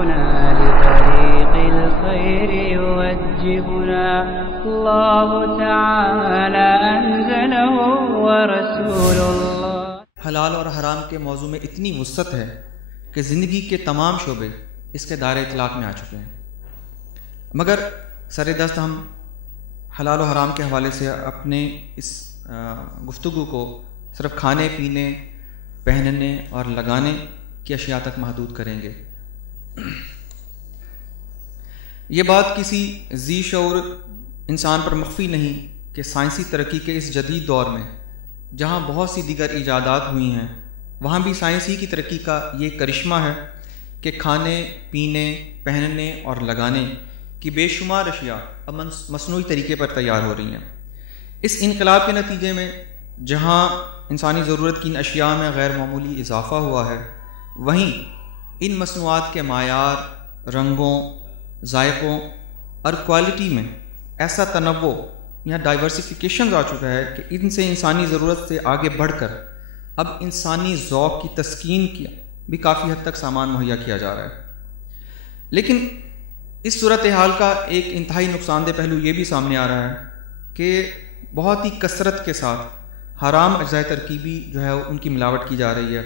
شرعنا لطريق الخير يوجهنا الله تعالى أنزله ورسول الله. حلال اور حرام کے موضوع میں اتنی وسعت ہے کہ زندگی کے تمام شعبے اس کے دائرۂ اطلاق میں آ چکے ہیں، مگر سر دست ہم حلال و حرام کے حوالے سے اپنے اس گفتگو کو صرف کھانے پینے پہننے اور لگانے کی اشیاء تک محدود کریں گے۔ یہ بات کسی ذی شعور انسان پر مخفی نہیں کہ سائنسی ترقی کے اس جدید دور میں جہاں بہت سی دیگر ایجادات ہوئی ہیں، وہاں بھی سائنسی کی ترقی کا یہ کرشمہ ہے کہ کھانے پینے پہننے اور لگانے کی بے شمار اشیاء اب مصنوعی طریقے پر تیار ہو رہی ہیں۔ اس انقلاب کے نتیجے میں جہاں انسانی ضرورت کی ان اشیاء میں غیر معمولی اضافہ ہوا ہے، وہیں ان مصنوعات کے معیار، رنگوں، ذائقوں اور کوالٹی میں ایسا تنوع یا ڈائیورسیفیکیشن آ چکا ہے کہ ان سے انسانی ضرورت سے آگے بڑھ کر اب انسانی ذوق کی تسکین کی بھی کافی حد تک سامان مہیا کیا جا رہا ہے۔ لیکن اس صورتحال کا ایک انتہائی نقصان دہ پہلو یہ بھی سامنے آ رہا ہے کہ بہت ہی کثرت کے ساتھ حرام اجزاء ترکیبی جو ہے ان کی ملاوٹ کی جا رہی ہے،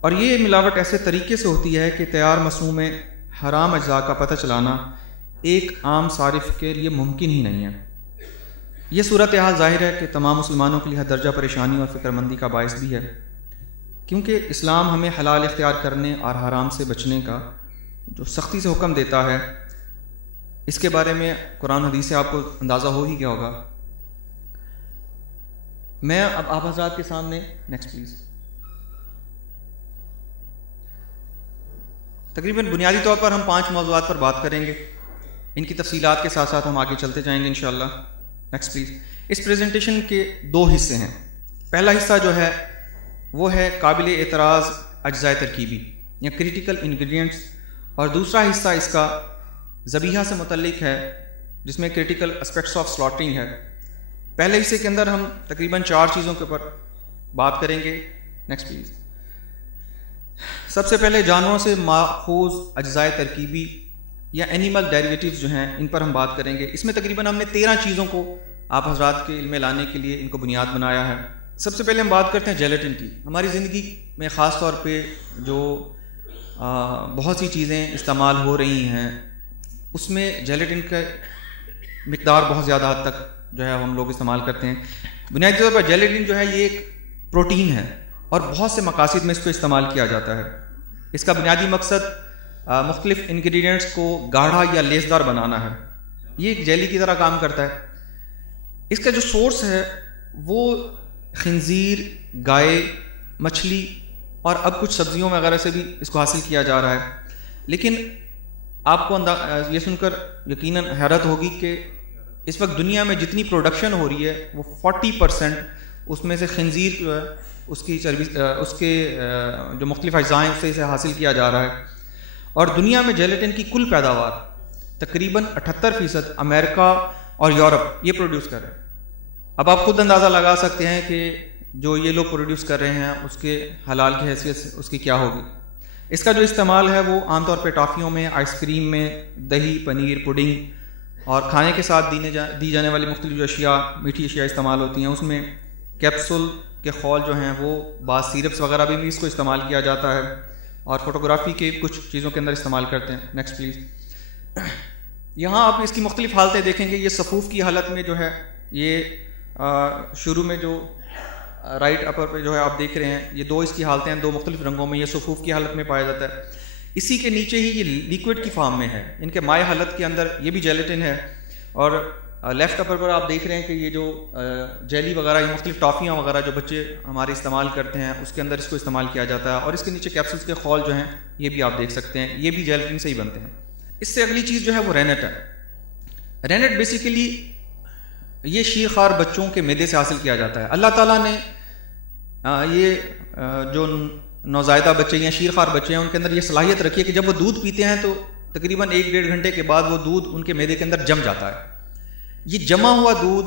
اور یہ ملاوٹ ایسے طریقے سے ہوتی ہے کہ تیار مصنوع میں حرام اجزاء کا پتہ چلانا ایک عام صارف کے لیے ممکن ہی نہیں ہے۔ یہ صورتحال ظاہر ہے کہ تمام مسلمانوں کے لیے حد درجہ پریشانی اور فکر مندی کا باعث بھی ہے، کیونکہ اسلام ہمیں حلال اختیار کرنے اور حرام سے بچنے کا جو سختی سے حکم دیتا ہے، اس کے بارے میں قرآن حدیث سے آپ کو اندازہ ہو ہی گیا ہوگا۔ میں اب آپ حضرات کے سامنے نیکسٹ پلیز تقریباً بنیادی طور پر ہم 5 موضوعات پر بات کریں گے، ان کی تفصیلات کے ساتھ ساتھ ہم آگے چلتے جائیں گے انشاءاللہ۔ Next please. اس پریزنٹیشن کے 2 حصے ہیں۔ پہلا حصہ جو ہے وہ ہے قابل اعتراض اجزاء ترکیبی یا کریٹیکل انگریڈینٹس، اور دوسرا حصہ اس کا ذبیحہ سے متعلق ہے جس میں کریٹیکل اسپیکٹس آف سلاٹرنگ ہے۔ پہلے حصے کے اندر ہم تقریباً 4 چیزوں کے اوپر بات کریں گے۔ Next please. سب سے پہلے جانوروں سے ماخوذ اجزاء ترکیبی یا اینیمل ڈیریویٹیوز جو ہیں ان پر ہم بات کریں گے۔ اس میں تقریباً ہم نے 13 چیزوں کو آپ حضرات کے علم میں لانے کے لیے ان کو بنیاد بنایا ہے۔ سب سے پہلے ہم بات کرتے ہیں جیلیٹن کی۔ ہماری زندگی میں خاص طور پہ جو بہت سی چیزیں استعمال ہو رہی ہیں اس میں جیلیٹن کا مقدار بہت زیادہ حد تک جو ہے ہم لوگ استعمال کرتے ہیں۔ بنیادی طور پر جیلیٹن جو ہے یہ ایک پروٹین ہے اور بہت سے مقاصد میں اس کو استعمال کیا جاتا ہے۔ اس کا بنیادی مقصد مختلف انگریڈینٹس کو گاڑھا یا لیسدار بنانا ہے۔ یہ ایک جیلی کی طرح کام کرتا ہے۔ اس کا جو سورس ہے وہ خنزیر، گائے، مچھلی اور اب کچھ سبزیوں وغیرہ سے بھی اس کو حاصل کیا جا رہا ہے۔ لیکن آپ کو یہ سن کر یقیناً حیرت ہوگی کہ اس وقت دنیا میں جتنی پروڈکشن ہو رہی ہے وہ 40% اس میں سے خنزیر جو ہے اس کی چربی، اس کے جو مختلف اجزاء ہیں اسے حاصل کیا جا رہا ہے، اور دنیا میں جیلیٹن کی کل پیداوار تقریباً 78% امریکہ اور یورپ یہ پروڈیوس کر رہے ہیں۔ اب آپ خود اندازہ لگا سکتے ہیں کہ جو یہ لوگ پروڈیوس کر رہے ہیں اس کے حلال کی حیثیت سے اس کی کیا ہوگی۔ اس کا جو استعمال ہے وہ عام طور پہ ٹافیوں میں، آئس کریم میں، دہی، پنیر، پڈنگ اور کھانے کے ساتھ دی جانے والی مختلف جو اشیاء، میٹھی اشیاء استعمال ہوتی ہیں، اس میں کیپسول کے خول جو ہیں وہ بعض سیرپس وغیرہ بھی اس کو استعمال کیا جاتا ہے، اور فوٹوگرافی کے کچھ چیزوں کے اندر استعمال کرتے ہیں۔ Next please. یہاں آپ اس کی مختلف حالتیں دیکھیں گے۔ یہ صفوف کی حالت میں جو ہے، یہ شروع میں جو رائٹ اپر پہ جو ہے آپ دیکھ رہے ہیں، یہ 2 اس کی حالتیں ہیں، 2 مختلف رنگوں میں۔ یہ صفوف کی حالت میں پایا جاتا ہے۔ اسی کے نیچے ہی یہ لیکوڈ کی فارم میں ہے، ان کے مائع حالت کے اندر یہ بھی جیلیٹن ہے، اور لیفٹ اپر پر آپ دیکھ رہے ہیں کہ یہ جو جیلی وغیرہ، یہ مختلف ٹافیاں وغیرہ جو بچے ہمارے استعمال کرتے ہیں اس کے اندر اس کو استعمال کیا جاتا ہے، اور اس کے نیچے کیپسولز کے خول جو ہیں یہ بھی آپ دیکھ سکتے ہیں، یہ بھی جیلیٹن سے ہی بنتے ہیں۔ اس سے اگلی چیز جو ہے وہ رینٹ ہے۔ رینٹ بیسیکلی یہ شیرخوار بچوں کے معدے سے حاصل کیا جاتا ہے۔ اللہ تعالیٰ نے یہ جو نوزائیدہ بچے یا شیرخوار بچے ہیں ان کے اندر یہ صلاحیت رکھی ہے کہ جب وہ دودھ پیتے ہیں تو تقریباً 1-1.5 گھنٹے کے بعد وہ دودھ ان کے معدے کے اندر جم جاتا ہے۔ یہ جمع ہوا دودھ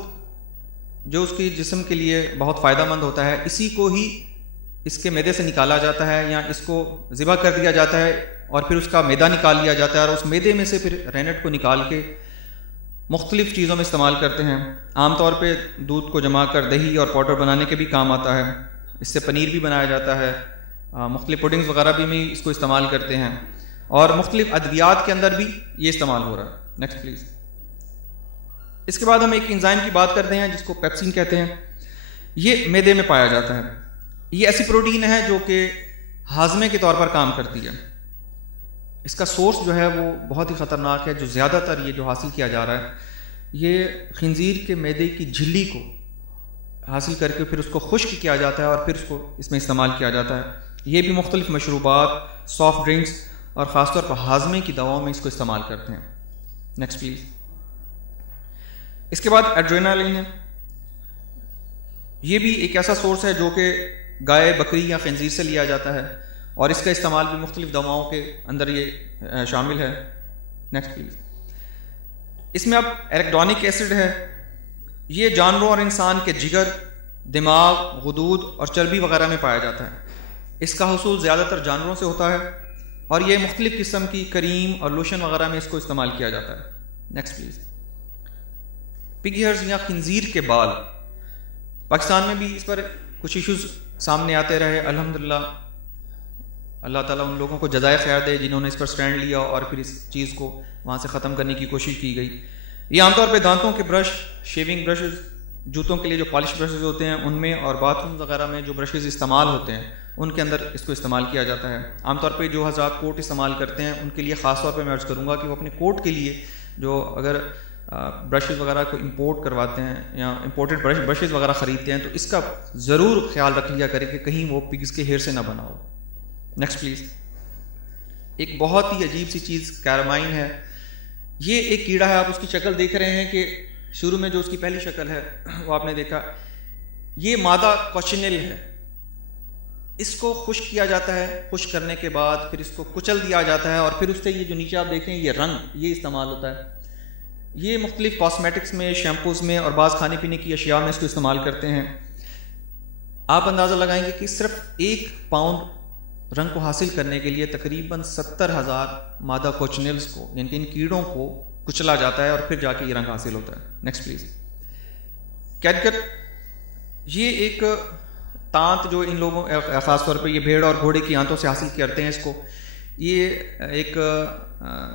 جو اس کی جسم کے لیے بہت فائدہ مند ہوتا ہے، اسی کو ہی اس کے میدے سے نکالا جاتا ہے یا اس کو ذبح کر دیا جاتا ہے اور پھر اس کا میدا نکال لیا جاتا ہے اور اس میدے میں سے پھر رینٹ کو نکال کے مختلف چیزوں میں استعمال کرتے ہیں. عام طور پہ دودھ کو جما کر دہی اور پاؤڈر بنانے کے بھی کام آتا ہے. اس سے پنیر بھی بنایا جاتا ہے, مختلف پوڈنگز وغیرہ بھی اس کو استعمال کرتے ہیں, اور مختلف ادویات کے اندر بھی یہ استعمال ہو رہا ہے. Next please. اس کے بعد ہم ایک انزائم کی بات کرتے ہیں جس کو پیپسین کہتے ہیں. یہ معدے میں پایا جاتا ہے. یہ ایسی پروٹین ہے جو کہ ہاضمے کے طور پر کام کرتی ہے. اس کا سورس جو ہے وہ بہت ہی خطرناک ہے. جو زیادہ تر یہ جو حاصل کیا جا رہا ہے یہ خنزیر کے معدے کی جھلی کو حاصل کر کے پھر اس کو خشک کیا جاتا ہے اور پھر اس کو اس میں استعمال کیا جاتا ہے. یہ بھی مختلف مشروبات, سافٹ ڈرنکس اور خاص طور پر ہاضمے کی دواؤں میں اس کو استعمال کرتے ہیں. Next please. اس کے بعد ایڈرینالین ہے. یہ بھی ایک ایسا سورس ہے جو کہ گائے, بکری یا خنزیر سے لیا جاتا ہے اور اس کا استعمال بھی مختلف دواؤں کے اندر یہ شامل ہے. Next please. اس میں اب ایرکڈونک ایسڈ ہے. یہ جانوروں اور انسان کے جگر, دماغ, غدود اور چربی وغیرہ میں پایا جاتا ہے. اس کا حصول زیادہ تر جانوروں سے ہوتا ہے اور یہ مختلف قسم کی کریم اور لوشن وغیرہ میں اس کو استعمال کیا جاتا ہے. Next please. پگ ہیئرز یا خنزیر کے بال. پاکستان میں بھی اس پر کچھ ایشوز سامنے آتے رہے. الحمدللہ اللہ تعالیٰ ان لوگوں کو جزائے خیر دے جنہوں نے اس پر سٹینڈ لیا اور پھر اس چیز کو وہاں سے ختم کرنے کی کوشش کی گئی. یہ عام طور پہ دانتوں کے برش, شیونگ برشز, جوتوں کے لیے جو پالش برشز ہوتے ہیں ان میں, اور باتھ روم وغیرہ میں جو برشز استعمال ہوتے ہیں ان کے اندر اس کو استعمال کیا جاتا ہے. عام طور پہ جو حضرات کوٹ استعمال کرتے ہیں ان کے لیے خاص طور پہ میں عرض کروں گا کہ وہ اپنے کوٹ کے لیے جو اگر برشز وغیرہ کو امپورٹ کرواتے ہیں یا امپورٹڈ برشز وغیرہ خریدتے ہیں تو اس کا ضرور خیال رکھ لیا کریں کہ کہیں وہ پگز کے ہیئر سے نہ بنا ہو. Next please. ایک بہت ہی عجیب سی چیز کیرامائن ہے. یہ ایک کیڑا ہے, آپ اس کی شکل دیکھ رہے ہیں کہ شروع میں جو اس کی پہلی شکل ہے وہ آپ نے دیکھا, یہ مادہ کوچینل ہے. اس کو خشک کیا جاتا ہے, خشک کرنے کے بعد پھر اس کو کچل دیا جاتا ہے اور پھر اس سے یہ جو نیچے آپ دیکھیں یہ رنگ یہ استعمال ہوتا ہے. یہ مختلف کاسمیٹکس میں, شیمپوز میں اور بعض کھانے پینے کی اشیاء میں اس کو استعمال کرتے ہیں. آپ اندازہ لگائیں گے کہ صرف 1 پاؤنڈ رنگ کو حاصل کرنے کے لیے تقریباً 70,000 مادہ کوچنلز کو یعنی کہ ان کیڑوں کو کچلا جاتا ہے اور پھر جا کے یہ رنگ حاصل ہوتا ہے. Next please. کیٹگٹ. یہ ایک تانت جو ان لوگوں خاص طور پہ یہ بھیڑ اور گھوڑے کی آنتوں سے حاصل کرتے ہیں اس کو. یہ ایک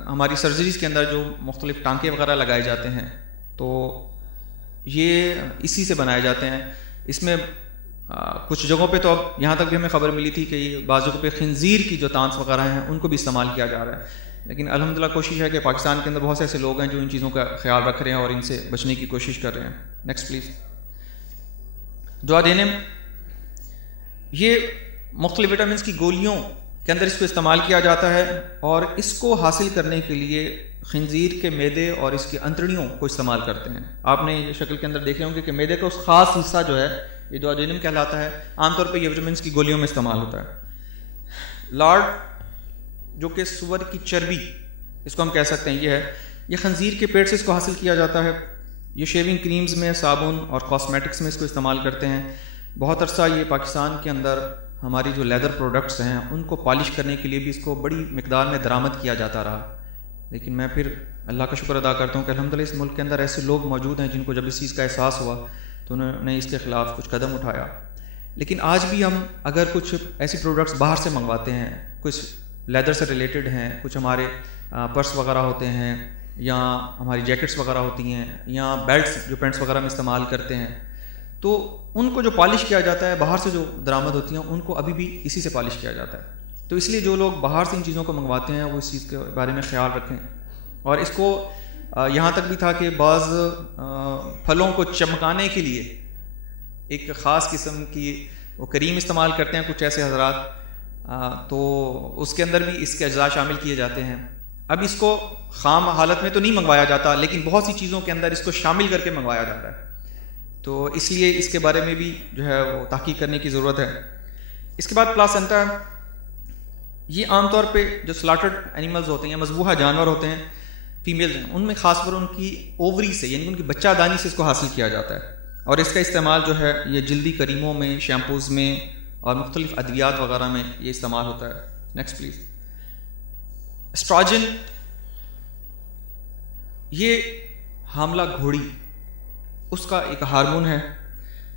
ہماری سرجریز کے اندر جو مختلف ٹانکے وغیرہ لگائے جاتے ہیں تو یہ اسی سے بنائے جاتے ہیں. اس میں کچھ جگہوں پہ تو اب یہاں تک بھی ہمیں خبر ملی تھی کہ بعض جگہوں پہ خنزیر کی جو تانس وغیرہ ہیں ان کو بھی استعمال کیا جا رہا ہے. لیکن الحمدللہ کوشش ہے کہ پاکستان کے اندر بہت سے ایسے لوگ ہیں جو ان چیزوں کا خیال رکھ رہے ہیں اور ان سے بچنے کی کوشش کر رہے ہیں. Next please. ڈوادینم. یہ مختلف وٹامنس کی گولیوں کے اندر اس کو استعمال کیا جاتا ہے اور اس کو حاصل کرنے کے لیے خنزیر کے میدے اور اس کی انتڑیوں کو استعمال کرتے ہیں. آپ نے یہ شکل کے اندر دیکھ رہے ہوں گے کہ میدے کا اس خاص حصہ جو ہے یہ ڈوادینم کہلاتا ہے. عام طور پہ یہ وٹامنس کی گولیوں میں استعمال ہوتا ہے. لارڈ جو کہ سور کی چربی اس کو ہم کہہ سکتے ہیں یہ ہے. یہ خنزیر کے پیٹ سے اس کو حاصل کیا جاتا ہے. یہ شیونگ کریمز میں, صابن اور کاسمیٹکس میں اس کو استعمال کرتے ہیں. بہت عرصہ یہ پاکستان کے اندر ہماری جو لیدر پروڈکٹس ہیں ان کو پالش کرنے کے لیے بھی اس کو بڑی مقدار میں درآمد کیا جاتا رہا. لیکن میں پھر اللہ کا شکر ادا کرتا ہوں کہ الحمدللہ اس ملک کے اندر ایسے لوگ موجود ہیں جن کو جب اس چیز کا احساس ہوا تو انہوں نے اس کے خلاف کچھ قدم اٹھایا. لیکن آج بھی ہم اگر کچھ ایسی پروڈکٹس باہر سے منگواتے ہیں, کچھ لیدر سے ریلیٹڈ ہیں, کچھ ہمارے پرس وغیرہ ہوتے ہیں یا ہماری جیکٹس وغیرہ ہوتی ہیں یا بیلٹس جو پینٹس وغیرہ میں استعمال کرتے ہیں, تو ان کو جو پالش کیا جاتا ہے باہر سے جو درآمد ہوتی ہیں ان کو ابھی بھی اسی سے پالش کیا جاتا ہے. تو اس لیے جو لوگ باہر سے ان چیزوں کو منگواتے ہیں وہ اس چیز کے بارے میں خیال رکھیں. اور اس کو یہاں تک بھی تھا کہ بعض پھلوں کو چمکانے کے لیے ایک خاص قسم کی وہ کریم استعمال کرتے ہیں کچھ ایسے حضرات, تو اس کے اندر بھی اس کے اجزاء شامل کیے جاتے ہیں. اب اس کو خام حالت میں تو نہیں منگوایا جاتا لیکن بہت سی چیزوں کے اندر اس کو شامل کر کے منگوایا جاتا ہے. تو اس لیے اس کے بارے میں بھی جو ہے وہ تحقیق کرنے کی ضرورت ہے. اس کے بعد پلاسنٹا. یہ عام طور پہ جو سلاٹرڈ اینیملز ہوتے ہیں, مذبوحہ جانور ہوتے ہیں, فیمیل ہیں, ان میں خاص طور ان کی اووری سے یعنی ان کی بچہ دانی سے اس کو حاصل کیا جاتا ہے. اور اس کا استعمال جو ہے یہ جلدی کریموں میں, شیمپوز میں اور مختلف ادویات وغیرہ میں یہ استعمال ہوتا ہے. Next please. اسٹروجن یہ حاملہ گھوڑی اس کا ایک ہارمون ہے.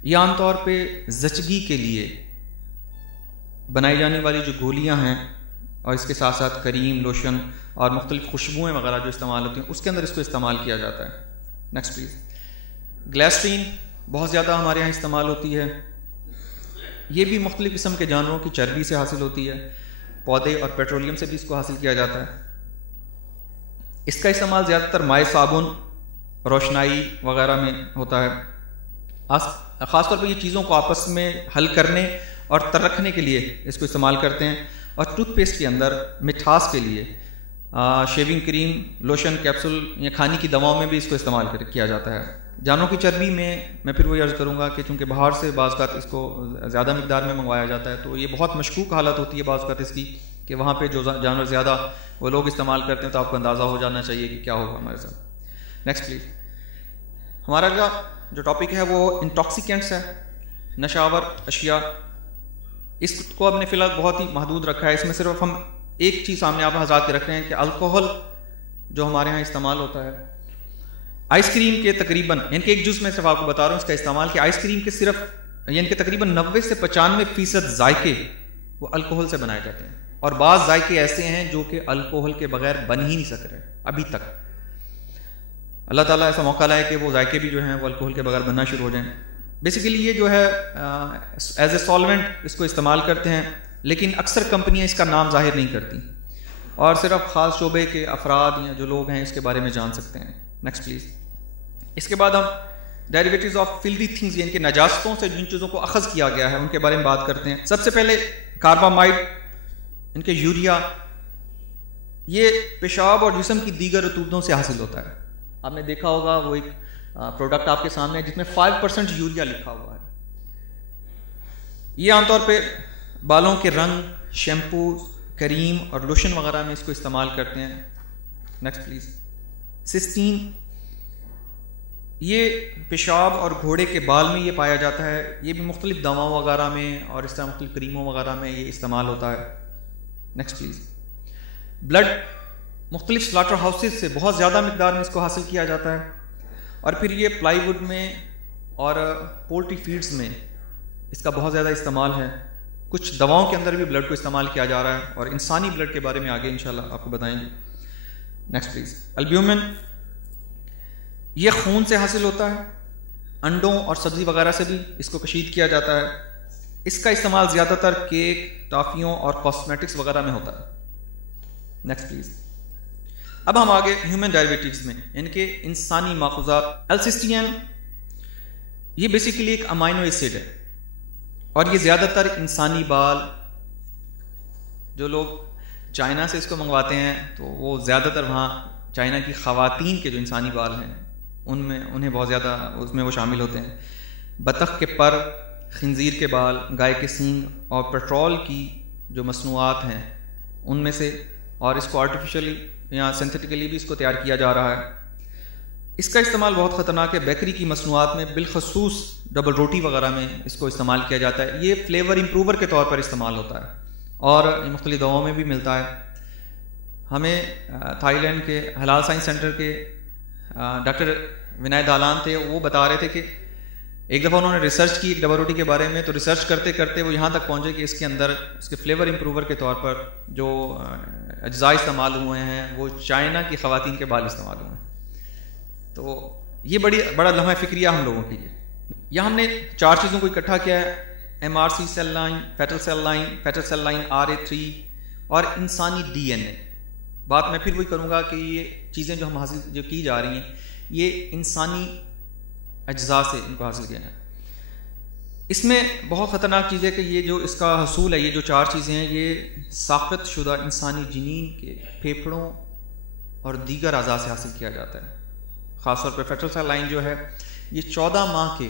یہ عام طور پہ زچگی کے لیے بنائی جانے والی جو گولیاں ہیں اور اس کے ساتھ ساتھ کریم، لوشن اور مختلف خوشبوئیں وغیرہ جو استعمال ہوتی ہیں اس کے اندر اس کو استعمال کیا جاتا ہے. Next please. گلیسرین بہت زیادہ ہمارے یہاں استعمال ہوتی ہے. یہ بھی مختلف قسم کے جانوروں کی چربی سے حاصل ہوتی ہے. پودے اور پیٹرولیم سے بھی اس کو حاصل کیا جاتا ہے. اس کا استعمال زیادہ تر مائع، صابن، روشنائی وغیرہ میں ہوتا ہے. خاص طور پہ یہ چیزوں کو آپس میں حل کرنے اور تر رکھنے کے لیے اس کو استعمال کرتے ہیں. اور ٹوتھ پیسٹ کے اندر مٹھاس کے لیے شیونگ کریم، لوشن، کیپسول یا کھانے کی دواؤں میں بھی اس کو استعمال کیا جاتا ہے. جانوروں کی چربی میں پھر وہی عرض کروں گا کہ چونکہ باہر سے بعض اوقات اس کو زیادہ مقدار میں منگوایا جاتا ہے تو یہ بہت مشکوک حالت ہوتی ہے بعض اوقات اس کی کہ وہاں پہ جو جانور زیادہ وہ لوگ استعمال کرتے ہیں تو آپ کو اندازہ ہو جانا چاہیے کہ کیا ہوگا ہمارے ساتھ. Next please. ہمارا جو ٹاپک ہے وہ انٹاکسیکینٹس ہے، نشہ آور اشیاء. اس کو ہم نے فی الحال بہت ہی محدود رکھا ہے. اس میں صرف ہم ایک چیز سامنے آپ حضرات کے رکھ رہے ہیں کہ الکوہل جو ہمارے ہاں استعمال ہوتا ہے آئس کریم کے تقریباً یعنی کہ ایک جز میں صرف آپ کو بتا رہا ہوں اس کا استعمال کہ آئس کریم کے صرف یعنی کہ تقریباً 90 سے 95% ذائقے وہ الکوہل سے بنائے جاتے ہیں. اور بعض ذائقے ایسے ہیں جو کہ الکوہل کے بغیر بن ہی نہیں سک رہے ابھی تک. اللہ تعالیٰ ایسا موقع لائے کہ وہ ذائقے بھی جو ہیں وہ الکوہل کے بغیر بننا شروع ہو جائیں. بیسیکلی یہ جو ہے ایز اے سالونٹ اس کو استعمال کرتے ہیں لیکن اکثر کمپنیاں اس کا نام ظاہر نہیں کرتی اور صرف خاص شعبے کے افراد یا جو لوگ ہیں اس کے بارے میں جان سکتے ہیں. Next please. اس کے بعد ہم ڈیریویٹیوز آف فلدی تھنگز یعنی کہ نجاستوں سے جن چیزوں کو اخذ کیا گیا ہے ان کے بارے میں بات کرتے ہیں. سب سے پہلے کاربامائڈ ان کے یوریا، یہ پیشاب اور جسم کی دیگر رطوبتوں سے حاصل ہوتا ہے. آپ نے دیکھا ہوگا وہ ایک پروڈکٹ آپ کے سامنے ہے جس میں 5% یوریا لکھا ہوا ہے. یہ عام طور پہ بالوں کے رنگ، شیمپو، کریم اور لوشن وغیرہ میں اس کو استعمال کرتے ہیں. Next please. سسٹین یہ پیشاب اور گھوڑے کے بال میں یہ پایا جاتا ہے. یہ بھی مختلف دواؤں وغیرہ میں اور اس طرح مختلف کریموں وغیرہ میں یہ استعمال ہوتا ہے. Next please. بلڈ مختلف سلاٹر ہاؤسز سے بہت زیادہ مقدار میں اس کو حاصل کیا جاتا ہے. اور پھر یہ پلائی ووڈ میں اور پولٹری فیڈز میں اس کا بہت زیادہ استعمال ہے. کچھ دواؤں کے اندر بھی بلڈ کو استعمال کیا جا رہا ہے اور انسانی بلڈ کے بارے میں آگے انشاءاللہ آپ کو بتائیں گے. Next please. البیومن یہ خون سے حاصل ہوتا ہے. انڈوں اور سبزی وغیرہ سے بھی اس کو کشید کیا جاتا ہے. اس کا استعمال زیادہ تر کیک، ٹافیوں اور کاسمیٹکس وغیرہ میں ہوتا ہے. Next please. اب ہم آگے ہیومن ڈیریویٹیوز میں یعنی کہ انسانی ماخوذات. السسٹین یہ بیسیکلی ایک امائنو ایسڈ ہے اور یہ زیادہ تر انسانی بال جو لوگ چائنا سے اس کو منگواتے ہیں تو وہ زیادہ تر وہاں چائنا کی خواتین کے جو انسانی بال ہیں ان میں انہیں بہت زیادہ اس میں وہ شامل ہوتے ہیں. بطخ کے پر، خنزیر کے بال، گائے کے سینگ اور پیٹرول کی جو مصنوعات ہیں ان میں سے، اور اس کو آرٹیفیشلی یا سینتھیٹیکلی بھی اس کو تیار کیا جا رہا ہے. اس کا استعمال بہت خطرناک ہے. بیکری کی مصنوعات میں بالخصوص ڈبل روٹی وغیرہ میں اس کو استعمال کیا جاتا ہے. یہ فلیور امپروور کے طور پر استعمال ہوتا ہے اور مختلف دواؤں میں بھی ملتا ہے. ہمیں تھائی لینڈ کے حلال سائنس سینٹر کے ڈاکٹر ونائے دالان تھے، وہ بتا رہے تھے کہ ایک دفعہ انہوں نے ریسرچ کی ڈبل روٹی کے بارے میں، تو ریسرچ کرتے کرتے وہ یہاں تک پہنچے کہ اس کے اندر اس کے فلیور امپروور کے طور پر جو اجزاء استعمال ہوئے ہیں وہ چائنا کی خواتین کے بال استعمال ہوئے ہیں. تو یہ بڑا لمحہ فکریہ ہم لوگوں کے لیے. یہاں ہم نے 4 چیزوں کو اکٹھا کیا ہے: MRC cell line, fetal cell line RA3 اور انسانی DNA. بات میں پھر وہی کروں گا کہ یہ چیزیں جو ہم حاصل جو کی جا رہی ہیں یہ انسانی اجزاء سے ان کو حاصل کیا ہے. اس میں بہت خطرناک چیز ہے کہ یہ جو اس کا حصول ہے، یہ جو 4 چیزیں ہیں یہ ساقط شدہ انسانی جنین کے پھیپھڑوں اور دیگر اعضاء سے حاصل کیا جاتا ہے. خاص طور پہ فیٹل سیل لائن جو ہے یہ 14 ماہ کے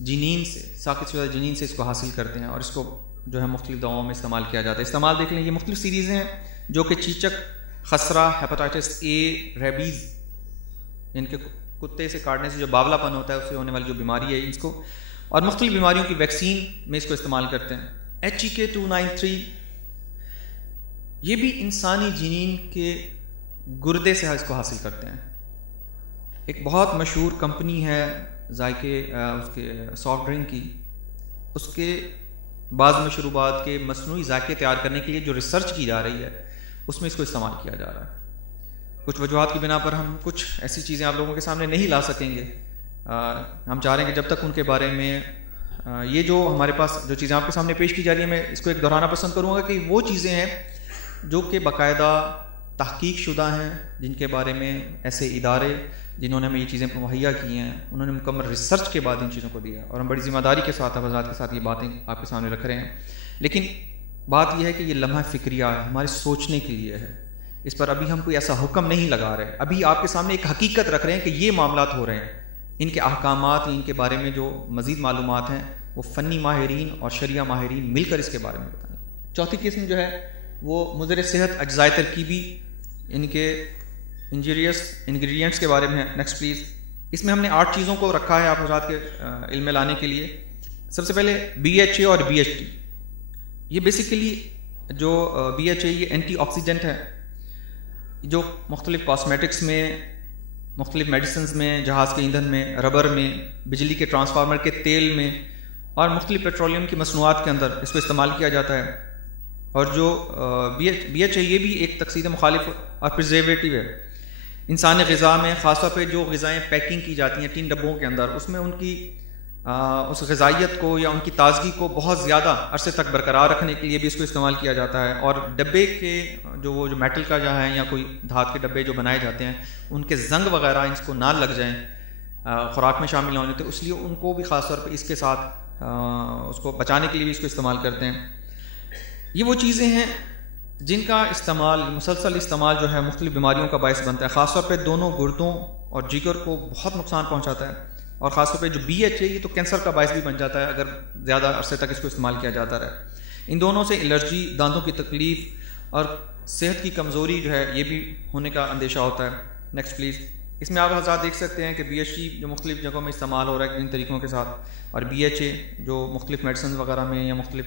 جنین سے، ساقط شدہ جنین سے اس کو حاصل کرتے ہیں اور اس کو جو ہے مختلف دواؤں میں استعمال کیا جاتا ہے. استعمال دیکھ لیں، یہ مختلف سیریزیں ہیں جو کہ چیچک، خسرہ، ہیپاٹائٹس A، ریبیز ان کے کتے سے کاٹنے سے جو باولا پن ہوتا ہے اس سے ہونے والی جو بیماری ہے اس کو، اور مختلف بیماریوں کی ویکسین میں اس کو استعمال کرتے ہیں. HEK293 یہ بھی انسانی جنین کے گردے سے اس کو حاصل کرتے ہیں. ایک بہت مشہور کمپنی ہے ذائقے اس کے سافٹ ڈرنک کی، اس کے بعض مشروبات کے مصنوعی ذائقے تیار کرنے کے لیے جو ریسرچ کی جا رہی ہے اس میں اس کو استعمال کیا جا رہا ہے. کچھ وجوہات کی بنا پر ہم کچھ ایسی چیزیں آپ لوگوں کے سامنے نہیں لا سکیں گے. ہم چاہ رہے ہیں کہ جب تک ان کے بارے میں یہ جو ہمارے پاس جو چیزیں آپ کے سامنے پیش کی جا رہی ہیں، میں اس کو ایک دہرانا پسند کروں گا کہ وہ چیزیں ہیں جو کہ باقاعدہ تحقیق شدہ ہیں، جن کے بارے میں ایسے ادارے جنہوں نے ہمیں یہ چیزیں مہیا کی ہیں انہوں نے مکمل ریسرچ کے بعد ان چیزوں کو دیا، اور ہم بڑی ذمہ داری کے ساتھ حضرات کے ساتھ یہ باتیں آپ کے سامنے رکھ رہے ہیں. لیکن بات یہ ہے کہ یہ لمحہ فکریہ ہے، ہمارے سوچنے کے لیے ہے. اس پر ابھی ہم کوئی ایسا حکم نہیں لگا رہے، ابھی آپ کے سامنے ایک حقیقت رکھ رہے ہیں کہ یہ معاملات ہو رہے ہیں. ان کے احکامات، ان کے بارے میں جو مزید معلومات ہیں وہ فنی ماہرین اور شرعیہ ماہرین مل کر اس کے بارے میں بتائیں. چوتھی قسم جو ہے وہ مضر صحت اجزائے ترکیبی، ان کے انجریس انگریڈینٹس کے بارے میں ہے. Next please. اس میں ہم نے 8 چیزوں کو رکھا ہے آپ حضرات کے علم میں لانے کے لیے. سب سے پہلے BHA اور BHT. یہ بیسیکلی جو BHA یہ اینٹی آکسیڈنٹ ہے جو مختلف کاسمیٹکس میں، مختلف میڈیسنز میں، جہاز کے ایندھن میں، ربر میں، بجلی کے ٹرانسفارمر کے تیل میں اور مختلف پیٹرولیم کی مصنوعات کے اندر اس کو استعمال کیا جاتا ہے. اور جو BHA یہ بھی ایک تقسیم مخالف اور پرزرویٹو ہے. انسانی غذا میں خاص طور پہ جو غذائیں پیکنگ کی جاتی ہیں ٹین ڈبوں کے اندر، اس میں ان کی اس غذائیت کو یا ان کی تازگی کو بہت زیادہ عرصے تک برقرار رکھنے کے لیے بھی اس کو استعمال کیا جاتا ہے. اور ڈبے کے جو میٹل کا جو ہے یا کوئی دھات کے ڈبے جو بنائے جاتے ہیں ان کے زنگ وغیرہ اس کو نہ لگ جائیں، خوراک میں شامل نہ ہونے، تو اس لیے ان کو بھی خاص طور پہ اس کے ساتھ اس کو بچانے کے لیے بھی اس کو استعمال کرتے ہیں. یہ وہ چیزیں ہیں جن کا استعمال، مسلسل استعمال جو ہے مختلف بیماریوں کا باعث بنتا ہے. خاص طور پہ دونوں گردوں اور جگر کو بہت نقصان پہنچاتا ہے. اور خاص طور پہ جو BHA یہ تو کینسر کا باعث بھی بن جاتا ہے اگر زیادہ عرصے تک اس کو استعمال کیا جاتا رہے. ان دونوں سے الرجی، دانتوں کی تکلیف اور صحت کی کمزوری جو ہے یہ بھی ہونے کا اندیشہ ہوتا ہے. Next please. اس میں آپ حضرات دیکھ سکتے ہیں کہ BHT جو مختلف جگہوں میں استعمال ہو رہا ہے ان طریقوں کے ساتھ، اور BHA جو مختلف میڈیسنز وغیرہ میں یا مختلف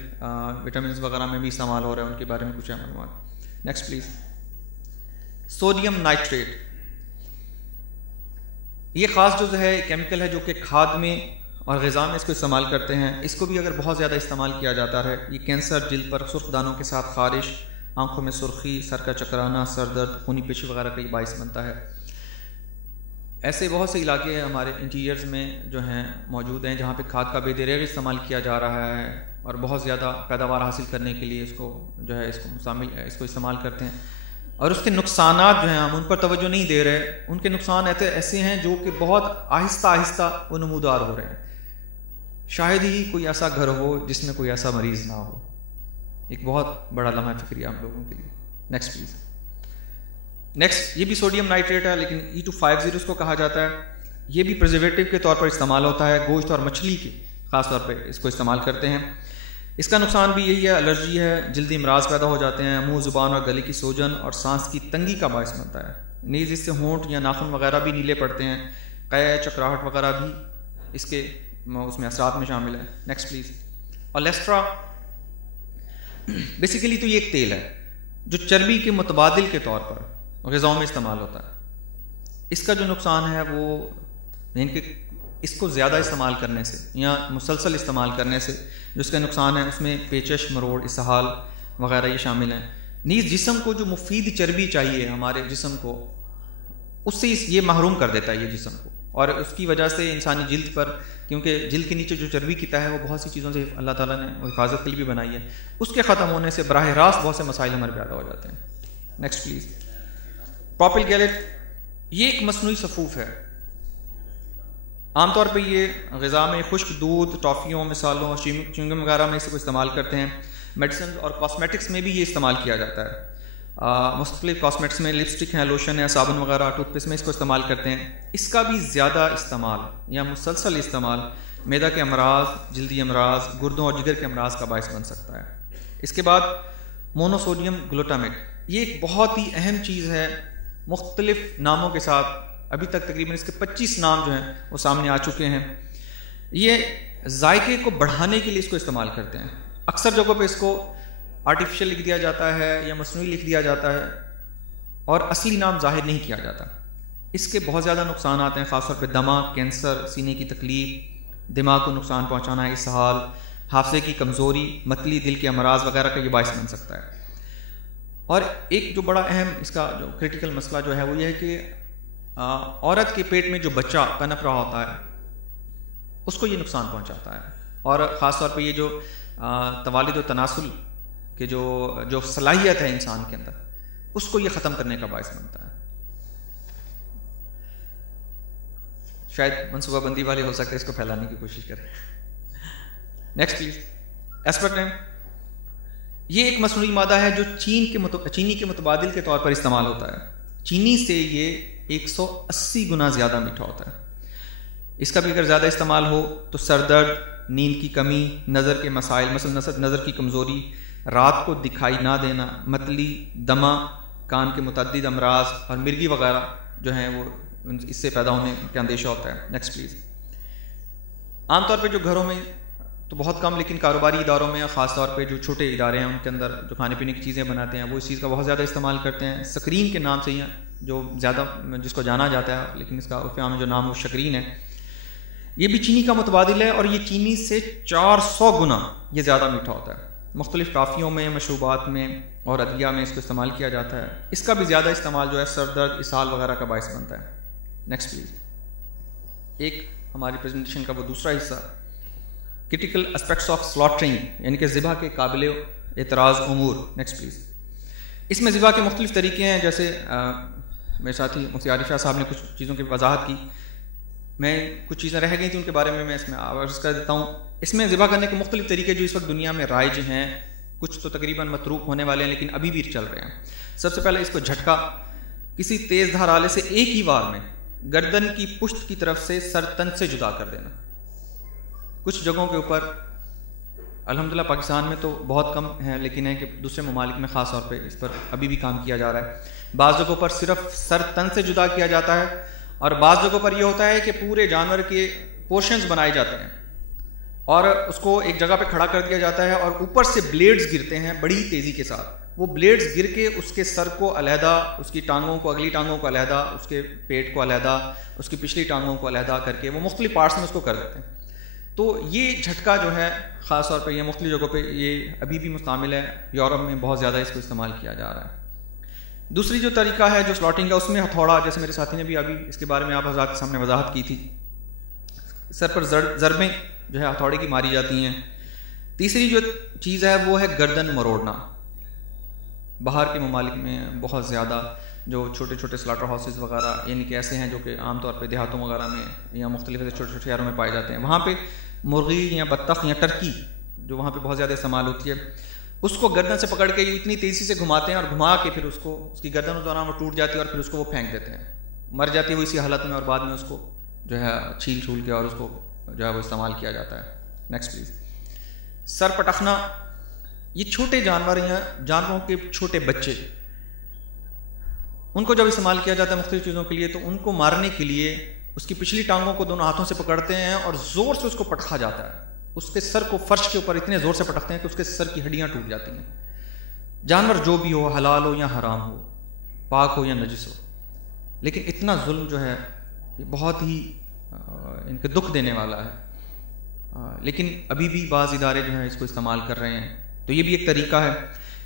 وٹامنز وغیرہ میں بھی استعمال ہو رہا ہے، ان کے بارے میں کچھ معلومات. Next please. سوڈیم نائٹریٹ یہ خاص جو ہے کیمیکل ہے جو کہ کھاد میں اور غذا میں اس کو استعمال کرتے ہیں. اس کو بھی اگر بہت زیادہ استعمال کیا جاتا ہے یہ کینسر، جلد پر سرخ دانوں کے ساتھ خارش، آنکھوں میں سرخی، سر کا چکرانا، سر درد، خونی پیشی وغیرہ کا باعث بنتا ہے. ایسے بہت سے علاقے ہمارے انٹیریئرز میں جو ہیں موجود ہیں جہاں پہ کھاد کا بے دریغ استعمال کیا جا رہا ہے اور بہت زیادہ پیداوار حاصل کرنے کے لیے اس کو جو ہے اس کو استعمال کرتے ہیں. اور اس کے نقصانات جو ہیں ہم ان پر توجہ نہیں دے رہے. ان کے نقصان ایسے ہیں جو کہ بہت آہستہ آہستہ وہ نمودار ہو رہے ہیں. شاید ہی کوئی ایسا گھر ہو جس میں کوئی ایسا مریض نہ ہو. ایک بہت بڑا لمحہ فکریہ ہم لوگوں کے لیے. Next please. نیکسٹ. یہ بھی سوڈیم نائٹریٹ ہے لیکن E250 اس کو کہا جاتا ہے. یہ بھی پرزرویٹو کے طور پر استعمال ہوتا ہے. گوشت اور مچھلی کے خاص طور پہ اس کو استعمال کرتے ہیں. اس کا نقصان بھی یہی ہے، الرجی ہے، جلدی امراض پیدا ہو جاتے ہیں، منہ، زبان اور گلے کی سوجن اور سانس کی تنگی کا باعث بنتا ہے. نیز اس سے ہونٹ یا ناخن وغیرہ بھی نیلے پڑتے ہیں. قے، چکراہٹ وغیرہ بھی اس میں اثرات میں شامل ہے. Next please. اور لیسٹرا بیسیکلی تو یہ ایک تیل ہے جو چربی کے متبادل کے طور پر غذاؤں میں استعمال ہوتا ہے. اس کا جو نقصان ہے وہ یعنی کہ اس کو زیادہ استعمال کرنے سے یا مسلسل استعمال کرنے سے جو اس کا نقصان ہے اس میں پیچش، مروڑ، اسہال وغیرہ یہ شامل ہیں. نیز جسم کو جو مفید چربی چاہیے ہمارے جسم کو اس سے یہ محروم کر دیتا ہے یہ جسم کو. اور اس کی وجہ سے انسانی جلد پر، کیونکہ جلد کے نیچے جو چربی کی تہ ہے وہ بہت سی چیزوں سے اللہ تعالیٰ نے حفاظت کے لیے بھی بنائی ہے، اس کے ختم ہونے سے براہ راست بہت سے مسائل ہمارے پیدا ہو جاتے ہیں. Next please. پروپل گیلیٹ یہ ایک مصنوعی سفوف ہے. عام طور پہ یہ غذا میں خشک دودھ، ٹافیوں، مثالوں اور چنگم وغیرہ میں اس کو استعمال کرتے ہیں. میڈیسن اور کاسمیٹکس میں بھی یہ استعمال کیا جاتا ہے. مختلف کاسمیٹکس میں لپسٹک ہیں، لوشن ہے، صابن وغیرہ، ٹوتھ پیسٹ میں اس کو استعمال کرتے ہیں. اس کا بھی زیادہ استعمال یا مسلسل استعمال معدہ کے امراض، جلدی امراض، گردوں اور جگر کے امراض کا باعث بن سکتا ہے. اس کے بعد مونوسوڈیم گلوٹامیٹ یہ ایک بہت ہی اہم چیز ہے. مختلف ناموں کے ساتھ ابھی تک تقریباً اس کے 25 نام جو ہیں وہ سامنے آ چکے ہیں. یہ ذائقے کو بڑھانے کے لیے اس کو استعمال کرتے ہیں اکثر جگہوں پہ اس کو آرٹیفیشل لکھ دیا جاتا ہے یا مصنوعی لکھ دیا جاتا ہے اور اصلی نام ظاہر نہیں کیا جاتا. اس کے بہت زیادہ نقصانات ہیں، خاص طور پہ دمہ، کینسر، سینے کی تکلیف، دماغ کو نقصان پہنچانا، اسہال، حافظے کی کمزوری، متلی، دل کے امراض وغیرہ کا یہ باعث بن سکتا ہے. اور ایک جو بڑا اہم اس کا جو کریٹیکل مسئلہ جو ہے وہ یہ ہے کہ عورت کے پیٹ میں جو بچہ پنپ رہا ہوتا ہے اس کو یہ نقصان پہنچاتا ہے، اور خاص طور پہ یہ جو توالد و تناسل کے جو صلاحیت ہے انسان کے اندر اس کو یہ ختم کرنے کا باعث بنتا ہے. شاید منصوبہ بندی والے ہو سکتے ہیں اس کو پھیلانے کی کوشش کریں. Next please. ایسپرٹیم یہ ایک مصنوعی مادہ ہے جو چینی کے متبادل کے طور پر استعمال ہوتا ہے. چینی سے یہ 180 گنا زیادہ میٹھا ہوتا ہے. اس کا بھی اگر زیادہ استعمال ہو تو سر درد، نیند کی کمی، نظر کے مسائل مثلا نظر کی کمزوری، رات کو دکھائی نہ دینا، متلی، دمہ، کان کے متعدد امراض اور مرگی وغیرہ جو ہیں وہ اس سے پیدا ہونے کا اندیشہ ہوتا ہے. Next please. عام طور پہ جو گھروں میں تو بہت کم، لیکن کاروباری اداروں میں خاص طور پہ جو چھوٹے ادارے ہیں ان کے اندر جو کھانے پینے کی چیزیں بناتے ہیں وہ اس چیز کا بہت زیادہ استعمال کرتے ہیں. سکرین کے نام سے ہی جو زیادہ جس کو جانا جاتا ہے، لیکن اس کا عرف عام جو نام ہے وہ شکرین ہے. یہ بھی چینی کا متبادل ہے اور یہ چینی سے 400 گنا یہ زیادہ میٹھا ہوتا ہے. مختلف کافیوں میں، مشروبات میں اور ادویہ میں اس کو استعمال کیا جاتا ہے. اس کا بھی زیادہ استعمال جو ہے سر درد، اسہال وغیرہ کا باعث بنتا ہے. Next please. ایک ہماری پریزنٹیشن کا وہ دوسرا حصہ، کرٹیکل اسپیکٹس آف سلاٹرنگ، یعنی کہ ذبح کے قابل اعتراض امور. Next please. اس میں ذبح کے مختلف طریقے ہیں، جیسے میرے ساتھی مفتی عارف شاہ صاحب نے کچھ چیزوں کی وضاحت کی. میں کچھ چیزیں رہ گئی تھیں ان کے بارے میں اس میں عرض کر دیتا ہوں. اس میں ذبح کرنے کے مختلف طریقے جو اس وقت دنیا میں رائج ہیں، کچھ تو تقریباً متروک ہونے والے ہیں لیکن ابھی بھی چل رہے ہیں. سب سے پہلے اس کو جھٹکا، کسی تیز دھار آلے سے ایک ہی بار میں گردن کی پشت کی طرف سے سر تن سے جدا کر دینا. کچھ جگہوں کے اوپر الحمدللہ پاکستان میں تو بہت کم ہے، لیکن ہے کہ دوسرے ممالک میں خاص طور پہ اس پر ابھی بھی کام کیا جا رہا ہے. بعض جگہوں پر صرف سر تن سے جدا کیا جاتا ہے اور بعض جگہوں پر یہ ہوتا ہے کہ پورے جانور کے پورشنز بنائے جاتے ہیں اور اس کو ایک جگہ پہ کھڑا کر دیا جاتا ہے اور اوپر سے بلیڈز گرتے ہیں بڑی تیزی کے ساتھ. وہ بلیڈز گر کے اس کے سر کو علیحدہ، اس کی ٹانگوں کو، اگلی ٹانگوں کو علیحدہ، اس کے پیٹ کو علیحدہ، اس کی پچھلی ٹانگوں کو علیحدہ کر کے وہ مختلف پارٹس میں اس کو کر دیتے ہیں. تو یہ جھٹکا جو ہے خاص طور پہ یہ مختلف جگہوں پہ یہ ابھی بھی مستعمل ہے. یورپ میں بہت زیادہ اس کو استعمال کیا جا رہا ہے. دوسری جو طریقہ ہے جو سلاٹنگ کا، اس میں ہتھوڑا، جیسے میرے ساتھی نے بھی ابھی اس کے بارے میں آپ حضرات کے سامنے وضاحت کی تھی، سر پر ضربیں جو ہے ہتھوڑے کی ماری جاتی ہیں. تیسری جو چیز ہے وہ ہے گردن مروڑنا. باہر کے ممالک میں بہت زیادہ جو چھوٹے چھوٹے سلاٹر ہاؤسز وغیرہ یعنی کہ ایسے ہیں جو کہ عام طور پہ دیہاتوں وغیرہ میں یا مختلف ایسے چھوٹے چھوٹے شہروں میں پائے جاتے ہیں، وہاں پہ مرغی یا بطخ یا ٹرکی جو وہاں پہ بہت زیادہ استعمال ہوتی ہے، اس کو گردن سے پکڑ کے اتنی تیزی سے گھماتے ہیں اور گھما کے پھر اس کی گردن اس دوران وہ ٹوٹ جاتی ہے اور پھر اس کو وہ پھینک دیتے ہیں. مر جاتی ہے وہ اسی حالت میں اور بعد میں اس کو جو ہے چھیل چھول کے اور اس کو جو ہے وہ استعمال کیا جاتا ہے. Next please. سر پٹخنا، یہ چھوٹے جانور یا جانوروں کے چھوٹے بچے، ان کو جب استعمال کیا جاتا ہے مختلف چیزوں کے لیے تو ان کو مارنے کے لیے اس کی پچھلی ٹانگوں کو دونوں ہاتھوں سے پکڑتے ہیں اور زور سے اس کو پٹخا جاتا ہے. اس کے سر کو فرش کے اوپر اتنے زور سے پٹکتے ہیں کہ اس کے سر کی ہڈیاں ٹوٹ جاتی ہیں. جانور جو بھی ہو، حلال ہو یا حرام ہو، پاک ہو یا نجس ہو، لیکن اتنا ظلم جو ہے یہ بہت ہی ان کے دکھ دینے والا ہے. لیکن ابھی بھی بعض ادارے جو ہیں اس کو استعمال کر رہے ہیں، تو یہ بھی ایک طریقہ ہے.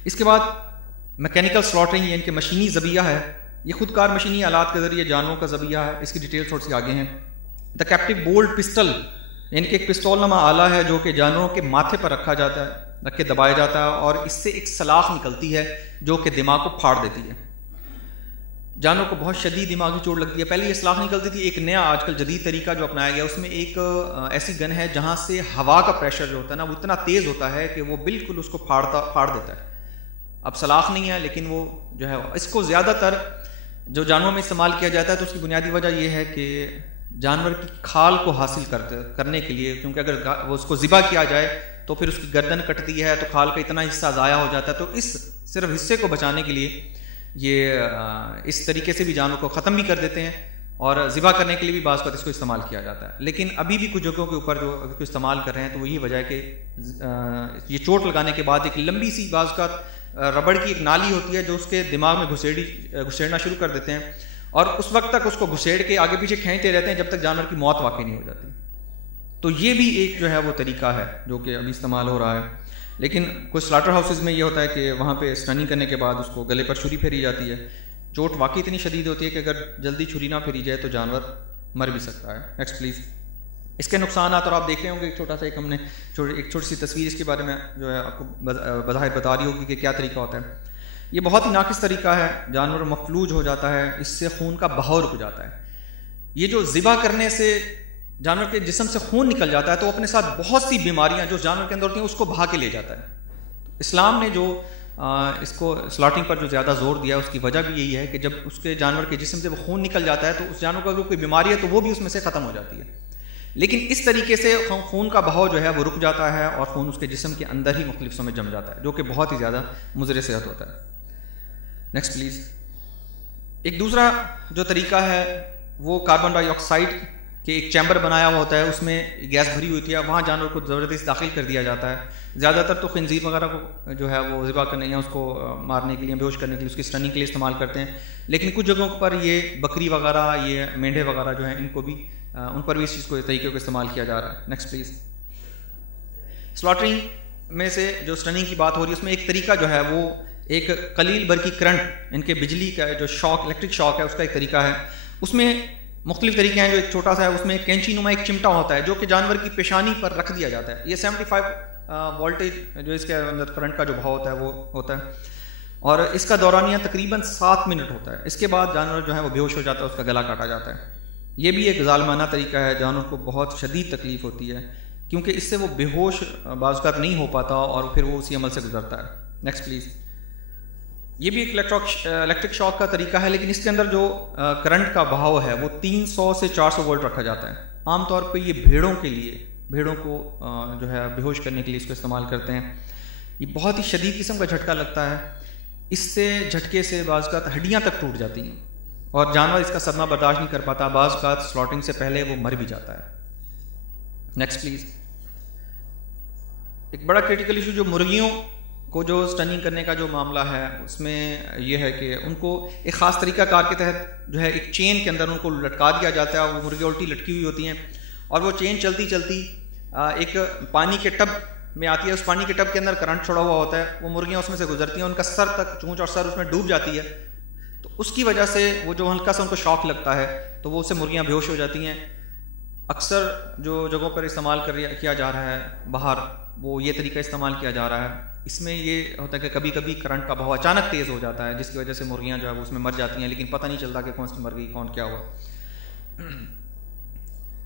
اس کے بعد میکینیکل سلاٹرنگ یعنی کہ مشینی ذبیحہ ہے. یہ خودکار مشینی آلات کے ذریعے جانوروں کا ذبیحہ ہے. اس کی ڈیٹیل تھوڑی سی آگے ہیں. دا کیپٹیو بولٹ پسٹل یعنی کہ ایک پستول نما آلہ ہے جو کہ جانوروں کے ماتھے پر رکھا جاتا ہے، رکھ کے دبایا جاتا ہے اور اس سے ایک سلاخ نکلتی ہے جو کہ دماغ کو پھاڑ دیتی ہے. جانوروں کو بہت شدید دماغی چوٹ لگتی ہے. پہلے یہ سلاخ نکلتی تھی. ایک نیا آج کل جدید طریقہ جو اپنایا گیا اس میں ایک ایسی گن ہے جہاں سے ہوا کا پریشر جو ہوتا ہے نا وہ اتنا تیز ہوتا ہے کہ وہ بالکل اس کو پھاڑ دیتا ہے. اب سلاخ نہیں ہے لیکن وہ جو ہے اس کو زیادہ تر جو جانوروں میں استعمال کیا جاتا ہے تو اس کی بنیادی وجہ یہ ہے کہ جانور کی کھال کو حاصل کرنے کے لیے، کیونکہ اگر وہ اس کو ذبح کیا جائے تو پھر اس کی گردن کٹتی ہے تو کھال کا اتنا حصہ ضائع ہو جاتا ہے. تو اس صرف حصے کو بچانے کے لیے یہ اس طریقے سے بھی جانوروں کو ختم بھی کر دیتے ہیں اور ذبح کرنے کے لیے بھی بعض وقت اس کو استعمال کیا جاتا ہے. لیکن ابھی بھی کچھ جگہوں کے اوپر جو اس کو استعمال کر رہے ہیں تو وہ یہ وجہ ہے کہ یہ چوٹ لگانے کے بعد ایک لمبی سی بعض کا ربڑ کی ایک نالی ہوتی ہے جو اس کے دماغ میں گھسیڑنا شروع کر دیتے ہیں اور اس وقت تک اس کو گھسیڑ کے آگے پیچھے کھینچتے رہتے ہیں جب تک جانور کی موت واقع نہیں ہو جاتی. تو یہ بھی ایک جو ہے وہ طریقہ ہے جو کہ ابھی استعمال ہو رہا ہے. لیکن کچھ سلاٹر ہاؤسز میں یہ ہوتا ہے کہ وہاں پہ اسٹننگ کرنے کے بعد اس کو گلے پر چھری پھیری جاتی ہے. چوٹ واقعی اتنی شدید ہوتی ہے کہ اگر جلدی چھری نہ پھیری جائے تو جانور مر بھی سکتا ہے. Next please. اس کے نقصانات اور آپ دیکھ رہے ہوں گے ایک چھوٹا سا ہم نے ایک چھوٹی سی تصویر اس کے بارے میں جو ہے آپ کو بظاہر بتا رہی ہوگی کہ کیا طریقہ ہوتا ہے. یہ بہت ہی ناقص طریقہ ہے. جانور مفلوج ہو جاتا ہے, اس سے خون کا بہاؤ رک جاتا ہے. یہ جو ذبح کرنے سے جانور کے جسم سے خون نکل جاتا ہے تو اپنے ساتھ بہت سی بیماریاں جو جانور کے اندر ہوتی ہیں اس کو بہا کے لے جاتا ہے. اسلام نے جو اس کو سلاٹنگ پر جو زیادہ زور دیا اس کی وجہ بھی یہی ہے کہ جب اس کے جانور کے جسم سے وہ خون نکل جاتا ہے تو اس جانور کو اگر کوئی بیماری ہے تو وہ بھی اس میں سے ختم ہو جاتی ہے. لیکن اس طریقے سے خون کا بہاؤ جو ہے وہ رک جاتا ہے اور خون اس کے جسم کے اندر ہی مختلف حصوں میں جم جاتا ہے جو کہ بہت ہی زیادہ مضر صحت ہوتا ہے. Next please. ایک دوسرا جو طریقہ ہے وہ کاربن ڈائی آکسائڈ کہ ایک چیمبر بنایا ہوا ہوتا ہے, اس میں گیس بھری ہوئی ہوتی ہے, وہاں جانور کو زبردستی داخل کر دیا جاتا ہے. زیادہ تر تو خنزیر وغیرہ کو جو ہے وہ ذبح کرنے یا اس کو مارنے کے لیے, بیہوش کرنے کے لیے, اس کی اسٹننگ کے لیے استعمال کرتے ہیں. لیکن کچھ جگہوں پر یہ بکری وغیرہ, یہ مینڈھے وغیرہ جو ہیں ان کو بھی ان پر بھی اس چیز کو طریقے کو استعمال کیا جا رہا ہے. Next please. سلاٹرنگ میں سے جو اسٹننگ کی بات ہو رہی ہے اس میں ایک طریقہ جو ہے وہ ایک قلیل برقی کرنٹ, ان کے بجلی کا جو شاک, الیکٹرک شاک ہے, اس کا ایک طریقہ ہے. اس میں مختلف طریقے ہیں. جو ایک چھوٹا سا ہے اس میں ایک کینچی نما ایک چمٹا ہوتا ہے جو کہ جانور کی پیشانی پر رکھ دیا جاتا ہے. یہ 75 وولٹیج جو اس کے اندر کرنٹ کا جو بہاؤ ہوتا ہے وہ ہوتا ہے اور اس کا دورانیہ تقریباً 7 منٹ ہوتا ہے. اس کے بعد جانور جو ہے وہ بیہوش ہو جاتا ہے, اس کا گلا کاٹا جاتا ہے. یہ بھی ایک ظالمانہ طریقہ ہے. جانور کو بہت شدید تکلیف ہوتی ہے کیونکہ اس سے وہ بیہوش بعض اوقات نہیں ہو پاتا اور پھر وہ اسی عمل سے گزرتا ہے. Next please. یہ بھی ایک الیکٹرک شاک کا طریقہ ہے لیکن اس کے اندر جو کرنٹ کا بہاؤ ہے وہ 300 سے 400 وولٹ رکھا جاتا ہے. عام طور پہ یہ بھیڑوں کو جو ہے بیہوش کرنے کے لیے اس کو استعمال کرتے ہیں. یہ بہت ہی شدید قسم کا جھٹکا لگتا ہے. اس سے جھٹکے سے بعض اوقات ہڈیاں تک ٹوٹ جاتی ہیں اور جانور اس کا صدمہ برداشت نہیں کر پاتا. بعض اوقات سلاٹنگ سے پہلے وہ مر بھی جاتا ہے. Next please. ایک بڑا کریٹیکل ایشو جو مرغیوں کو جو اسٹننگ کرنے کا جو معاملہ ہے اس میں یہ ہے کہ ان کو ایک خاص طریقہ کار کے تحت جو ہے ایک چین کے اندر ان کو لٹکا دیا جاتا ہے. وہ مرغیاں الٹی لٹکی ہوئی ہوتی ہیں اور وہ چین چلتی چلتی ایک پانی کے ٹب میں آتی ہے. اس پانی کے ٹب کے اندر کرنٹ چھوڑا ہوا ہوتا ہے. وہ مرغیاں اس میں سے گزرتی ہیں, ان کا سر تک چونچ اور سر اس میں ڈوب جاتی ہے. تو اس کی وجہ سے وہ جو ہلکا سا ان کو شاک لگتا ہے تو وہ اس سے مرغیاں بیہوش ہو جاتی ہیں. اکثر جو جگہوں پر استعمال کیا جا رہا ہے باہر وہ یہ طریقہ استعمال کیا جا رہا ہے. اس میں یہ ہوتا ہے کہ کبھی کبھی کرنٹ کا بہاؤ اچانک تیز ہو جاتا ہے جس کی وجہ سے مرغیاں جو ہے وہ اس میں مر جاتی ہیں لیکن پتہ نہیں چلتا کہ کون سی مر گئی کون کیا ہوا.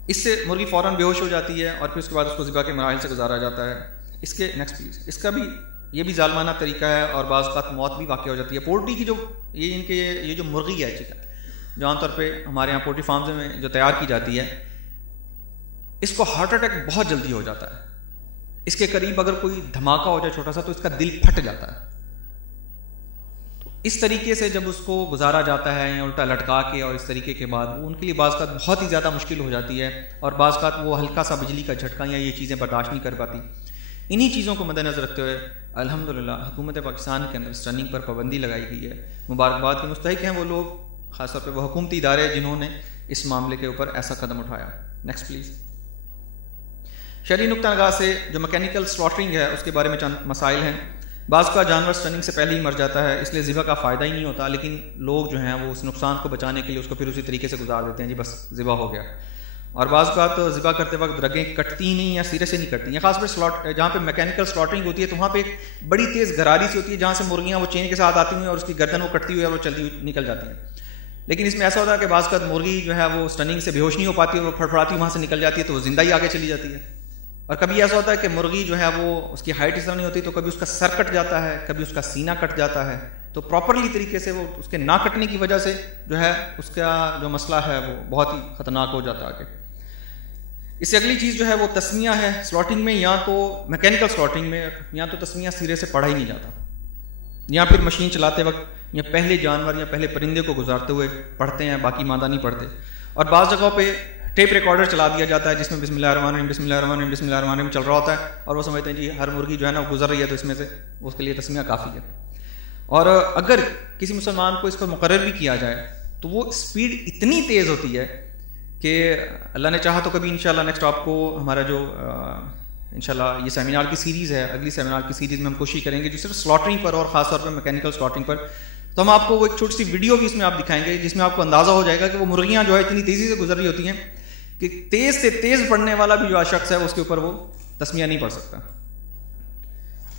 اس سے مرغی فوراً بیہوش ہو جاتی ہے اور پھر اس کے بعد اس کو ذبح کے مراحل سے گزارا جاتا ہے. اس کے نیکسٹ پلیز. اس کا بھی یہ بھی ظالمانہ طریقہ ہے اور بعض اوقات موت بھی واقع ہو جاتی ہے. پولٹری کی جو یہ جو مرغی ہے چکن جو عام طور پہ ہمارے یہاں پولٹری فارمز میں جو تیار کی جاتی ہے اس کو ہارٹ اٹیک بہت جلدی ہو جاتا ہے. اس کے قریب اگر کوئی دھماکہ ہو جائے چھوٹا سا تو اس کا دل پھٹ جاتا ہے. تو اس طریقے سے جب اس کو گزارا جاتا ہے یا الٹا لٹکا کے اور اس طریقے کے بعد وہ ان کے لیے بعض اوقات بہت ہی زیادہ مشکل ہو جاتی ہے اور بعض اوقات وہ ہلکا سا بجلی کا جھٹکا یا یہ چیزیں برداشت نہیں کر پاتی. انہی چیزوں کو مد نظر رکھتے ہوئے الحمدللہ حکومت پاکستان کے اندر اسٹننگ پر پابندی لگائی گئی ہے. مبارکباد کے مستحق ہیں وہ لوگ, خاص طور پہ وہ حکومتی ادارے جنہوں نے اس معاملے کے اوپر ایسا قدم اٹھایا. Next please. شرعی نقطہ نگاہ سے جو میکینیکل سلاٹرنگ ہے اس کے بارے میں چند مسائل ہیں. بعض کا جانور اسٹننگ سے پہلے ہی مر جاتا ہے اس لیے ذبح کا فائدہ ہی نہیں ہوتا, لیکن لوگ جو ہیں وہ اس نقصان کو بچانے کے لیے اس کو پھر اسی طریقے سے گزار دیتے ہیں, جی بس ذبح ہو گیا. اور بعض اوقات ذبح کرتے وقت رگیں کٹتی نہیں یا سرے سے نہیں کٹتی ہیں. خاص طور جہاں پہ میکینیکل سلاٹرنگ ہوتی ہے تو وہاں پہ ایک بڑی تیز گراری سی ہوتی ہے جہاں سے مرغیاں وہ چین کے ساتھ آتی ہوئی اور اس کی گردن وہ کٹتی ہوئی اور وہ چلتی ہوئی نکل جاتی ہیں. لیکن اس میں ایسا ہوتا ہے کہ بعض اوقات مرغی جو ہے وہ اسٹننگ سے بیہوش نہیں ہو پاتی, وہ پھڑپھڑاتی وہاں سے نکل جاتی ہے تو وہ زندہ ہی آگے چلی جاتی ہے. اور کبھی ایسا ہوتا ہے کہ مرغی جو ہے وہ اس کی ہائٹ اس طرح نہیں ہوتی تو کبھی اس کا سر کٹ جاتا ہے, کبھی اس کا سینہ کٹ جاتا ہے. تو پراپرلی طریقے سے وہ اس کے نہ کٹنے کی وجہ سے جو ہے اس کا جو مسئلہ ہے وہ بہت ہی خطرناک ہو جاتا ہے آگے. اس سے اگلی چیز جو ہے وہ تسمیہ ہے. سلاٹنگ میں یا تو میکینیکل سلاٹنگ میں یا تو تسمیہ سرے سے پڑھا ہی نہیں جاتا, یا پھر مشین چلاتے وقت یا پہلے جانور یا پہلے پرندے کو گزارتے ہوئے پڑھتے ہیں, باقی مادہ نہیں پڑھتے. اور بعض جگہوں پہ ٹیپ ریکارڈر چلا دیا جاتا ہے جس میں بسم اللہ الرحمن الرحیم بسم اللہ الرحمن الرحیم بسم اللہ الرحمن الرحیم چل رہا ہوتا ہے، اور وہ سمجھتے ہیں جی ہر مرغی جو ہے نا وہ گزر رہی ہے تو اس میں سے اس کے لیے تسمیہ کافی ہے. اور اگر کسی مسلمان کو اس پر مقرر بھی کیا جائے تو وہ اسپیڈ اتنی تیز ہوتی ہے کہ اللہ نے چاہا تو کبھی انشاءاللہ نیکسٹ آپ کو ہمارا جو انشاءاللہ یہ سیمینار کی سیریز ہے، اگلی سیمینار کی سیریز میں ہم کوشش کریں گے جو صرف سلاٹرنگ پر اور خاص طور پر میکینیکل سلاٹرنگ پر، تو ہم آپ کو وہ ایک چھوٹی سی ویڈیو بھی اس میں آپ دکھائیں گے جس میں آپ کو اندازہ ہو جائے گا کہ وہ مرغیاں جو ہے اتنی تیزی سے گزر رہی ہوتی ہیں کہ تیز سے تیز پڑھنے والا بھی جو شخص ہے اس کے اوپر وہ تسمیہ نہیں پڑھ سکتا.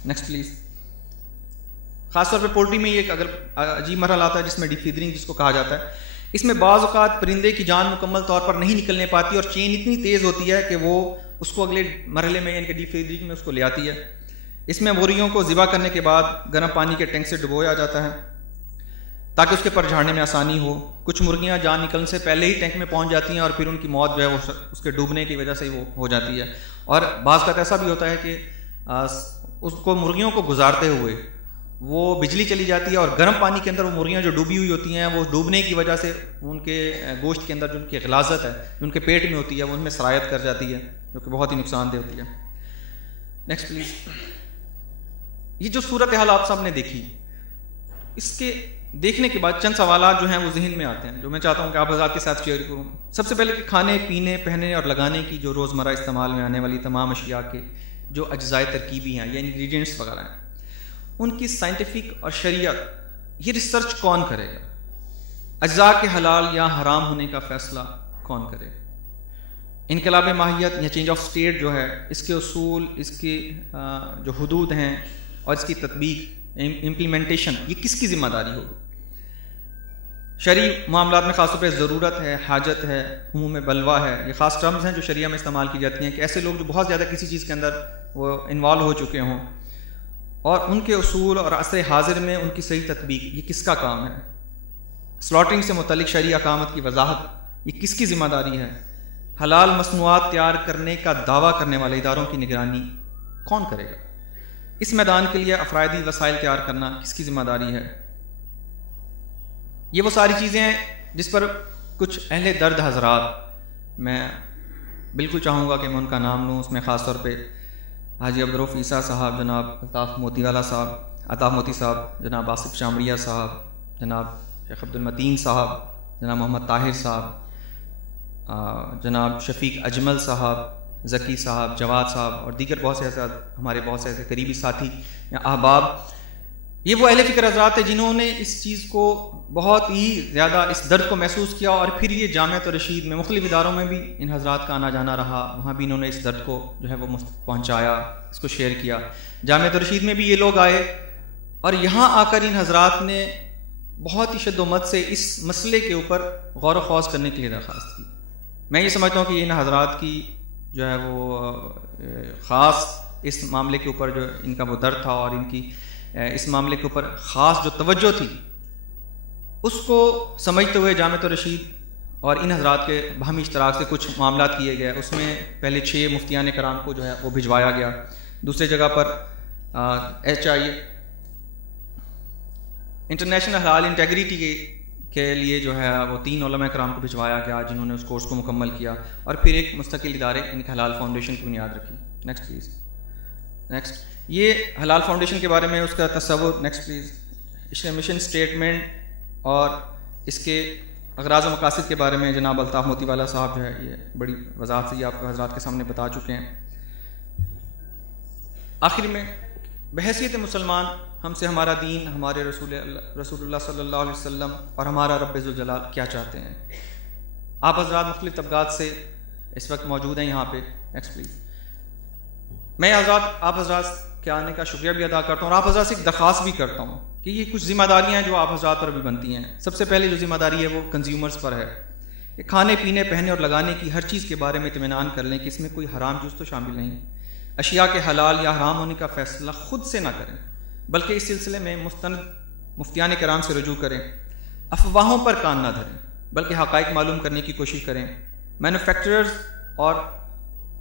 Next please. خاص طور پہ پولٹری میں یہ ایک اگر عجیب مرحلہ آتا ہے جس میں ڈی فیدرنگ جس کو کہا جاتا ہے. اس میں بعض اوقات پرندے کی جان مکمل طور پر نہیں نکلنے پاتی اور چین اتنی تیز ہوتی ہے کہ وہ اس کو اگلے مرحلے میں یعنی کہ ڈی فیدرنگ میں اس کو لے آتی ہے. اس میں مرغیوں کو ذبح کرنے کے بعد گرم پانی کے ٹینک سے ڈبویا جاتا ہے تاکہ اس کے پر جھاڑنے میں آسانی ہو. کچھ مرغیاں جان نکلنے سے پہلے ہی ٹینک میں پہنچ جاتی ہیں اور پھر ان کی موت جو ہے وہ اس کے ڈوبنے کی وجہ سے وہ ہو جاتی ہے. اور بعض کا ایسا بھی ہوتا ہے کہ اس کو مرغیوں کو گزارتے ہوئے وہ بجلی چلی جاتی ہے اور گرم پانی کے اندر وہ مرغیاں جو ڈوبی ہوئی ہوتی ہیں وہ ڈوبنے کی وجہ سے ان کے گوشت کے اندر جو ان کی غلاظت ہے جو ان کے پیٹ میں ہوتی ہے وہ ان میں سرایت کر جاتی ہے جو کہ بہت ہی نقصان دہ ہوتی ہے. Next please. یہ جو صورتحال آپ سب نے دیکھی اس کے دیکھنے کے بعد چند سوالات جو ہیں وہ ذہن میں آتے ہیں جو میں چاہتا ہوں کہ آپ حضرات کے ساتھ شیئر کروں. سب سے پہلے کہ کھانے پینے پہننے اور لگانے کی جو روزمرہ استعمال میں آنے والی تمام اشیاء کے جو اجزائے ترکیبی ہیں یا انگریڈینٹس وغیرہ ہیں ان کی سائنٹیفک اور شریعت یہ ریسرچ کون کرے گا؟ اجزاء کے حلال یا حرام ہونے کا فیصلہ کون کرے گا؟ انقلاب ماہیت یا چینج آف سٹیٹ جو ہے اس کے اصول، اس کی جو حدود ہیں اور اس کی تطبیق امپلیمنٹیشن یہ کس کی ذمہ داری ہوگی؟ شرعی معاملات میں خاص طور پہ ضرورت ہے، حاجت ہے، عموم بلوا ہے، یہ خاص ٹرمز ہیں جو شریعہ میں استعمال کی جاتی ہیں کہ ایسے لوگ جو بہت زیادہ کسی چیز کے اندر وہ انوالو ہو چکے ہوں اور ان کے اصول اور عصر حاضر میں ان کی صحیح تطبیق یہ کس کا کام ہے؟ سلاٹرنگ سے متعلق شرعی احکامات کی وضاحت یہ کس کی ذمہ داری ہے؟ حلال مصنوعات تیار کرنے کا دعویٰ کرنے والے اداروں کی نگرانی کون کرے گا؟ اس میدان کے لیے افرادی وسائل تیار کرنا کس کی ذمہ داری ہے؟ یہ وہ ساری چیزیں ہیں جس پر کچھ اہل درد حضرات میں بالکل چاہوں گا کہ میں ان کا نام لوں. اس میں خاص طور پہ حاجی عبدالرؤف عیسیٰ صاحب، جناب الطاف موتی والا صاحب، عطاف موتی صاحب، جناب آصف شامریہ صاحب، جناب شیخ عبدالمتین صاحب، جناب محمد طاہر صاحب، جناب شفیق اجمل صاحب، ذکی صاحب، جواد صاحب اور دیگر بہت سے ایسے ہمارے بہت سے ایسے قریبی ساتھی یا احباب. یہ وہ اہل فکر حضرات ہیں جنہوں نے اس چیز کو بہت ہی زیادہ اس درد کو محسوس کیا اور پھر یہ جامعۃ الرشید میں مختلف اداروں میں بھی ان حضرات کا آنا جانا رہا، وہاں بھی انہوں نے اس درد کو جو ہے وہ پہنچایا، اس کو شیئر کیا. جامعۃ الرشید میں بھی یہ لوگ آئے اور یہاں آ کر ان حضرات نے بہت ہی شد و مت سے اس مسئلے کے اوپر غور و خوض کرنے کے لیے درخواست کی. میں یہ سمجھتا ہوں کہ ان حضرات کی جو ہے وہ خاص اس معاملے کے اوپر جو ان کا وہ درد تھا اور ان کی اس معاملے کے اوپر خاص جو توجہ تھی اس کو سمجھتے ہوئے جامعۃ الرشید اور ان حضرات کے باہمی اشتراک سے کچھ معاملات کیے گئے. اس میں پہلے 6 مفتیان کرام کو جو ہے وہ بھجوایا گیا. دوسری جگہ پر HI انٹرنیشنل حلال انٹیگریٹی کے لیے جو ہے وہ 3 علماء کرام کو بھجوایا گیا جنہوں نے اس کورس کو مکمل کیا اور پھر ایک مستقل ادارے ان کی حلال فاؤنڈیشن کی بنیاد رکھی. Next please. نیکسٹ یہ حلال فاؤنڈیشن کے بارے میں اس کا تصور. Next please. اس کے مشن اسٹیٹمنٹ اور اس کے اغراض و مقاصد کے بارے میں جناب الطاف موتی والا صاحب جو ہے یہ بڑی وضاحت سے یہ آپ کو حضرات کے سامنے بتا چکے ہیں. آخر میں بحیثیت مسلمان ہم سے ہمارا دین، ہمارے رسول اللہ صلی اللہ علیہ وسلم اور ہمارا رب ذوالجلال کیا چاہتے ہیں؟ آپ حضرات مختلف طبقات سے اس وقت موجود ہیں یہاں پہ. Next please. میں آپ حضرات کے آنے کا شکریہ بھی ادا کرتا ہوں اور آپ حضرات سے ایک درخواست بھی کرتا ہوں کہ یہ کچھ ذمہ داریاں جو آپ حضرات پر بھی بنتی ہیں. سب سے پہلے جو ذمہ داری ہے وہ کنزیومرز پر ہے کہ کھانے پینے پہننے اور لگانے کی ہر چیز کے بارے میں اطمینان کر لیں کہ اس میں کوئی حرام چیز تو شامل نہیں. اشیاء کے حلال یا حرام ہونے کا فیصلہ خود سے نہ کریں بلکہ اس سلسلے میں مستند مفتیان کرام سے رجوع کریں. افواہوں پر کان نہ دھریں بلکہ حقائق معلوم کرنے کی کوشش کریں. مینوفیکچررز اور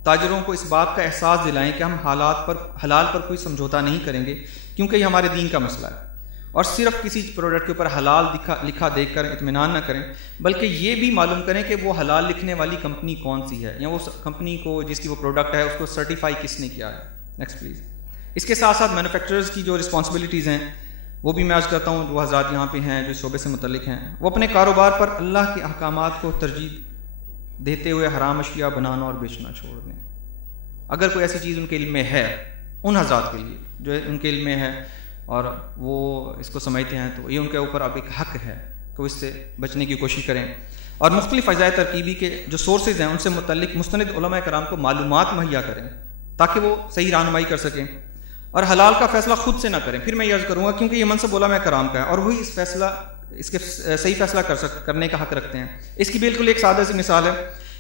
تاجروں کو اس بات کا احساس دلائیں کہ ہم حلال پر کوئی سمجھوتا نہیں کریں گے کیونکہ یہ ہمارے دین کا مسئلہ ہے. اور صرف کسی پروڈکٹ کے اوپر حلال لکھا دیکھ کر اطمینان نہ کریں، بلکہ یہ بھی معلوم کریں کہ وہ حلال لکھنے والی کمپنی کون سی ہے، یا وہ کمپنی کو جس کی وہ پروڈکٹ ہے اس کو سرٹیفائی کس نے کیا ہے۔ Next please. اس کے ساتھ ساتھ مینوفیکچررز کی جو رسپانسبلٹیز ہیں وہ بھی میں عرض کرتا ہوں، جو حضرات یہاں پہ ہیں جو اس شعبے سے متعلق ہیں، وہ اپنے کاروبار پر اللہ کے احکامات کو ترجیح دیتے ہوئے حرام اشیاء بنانا اور بیچنا چھوڑ دیں۔ اگر کوئی ایسی چیز ان کے علم میں ہے، ان حضرات کے لیے جو ان کے علم میں ہے اور وہ اس کو سمجھتے ہیں، تو یہ ان کے اوپر اب ایک حق ہے کہ وہ اس سے بچنے کی کوشش کریں، اور مختلف اجزاء ترکیبی کے جو سورسز ہیں ان سے متعلق مستند علماء کرام کو معلومات مہیا کریں تاکہ وہ صحیح رہنمائی کر سکیں، اور حلال کا فیصلہ خود سے نہ کریں۔ پھر میں یہ عرض کروں گا کیونکہ یہ منصب علماء کرام کا ہے اور وہی اس کے صحیح فیصلہ کرنے کا حق رکھتے ہیں۔ اس کی بالکل ایک سادہ سی مثال ہے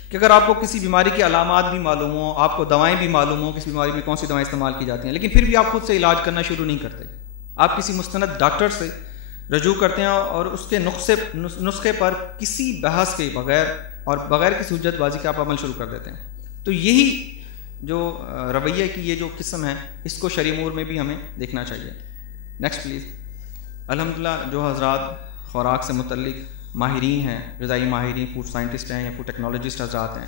کہ اگر آپ کو کسی بیماری کی علامات بھی معلوم ہوں، آپ کو دوائیں بھی معلوم ہوں، کسی بیماری میں کون سی دوائیں استعمال کی جاتی ہیں، لیکن پھر بھی آپ خود سے علاج کرنا شروع نہیں کرتے، آپ کسی مستند ڈاکٹر سے رجوع کرتے ہیں اور اس کے نسخے پر کسی بحث کے بغیر اور بغیر کسی حجت بازی کے آپ عمل شروع کر دیتے ہیں۔ تو یہی جو رویہ کی یہ جو قسم ہے، اس کو شرعی امور میں بھی ہمیں دیکھنا چاہیے۔ Next please. الحمدللہ جو حضرات خوراک سے متعلق ماہرین ہیں، غذائی ماہرین، فوڈ سائنٹسٹ ہیں یا فوڈ ٹیکنالوجسٹ حضرات ہیں،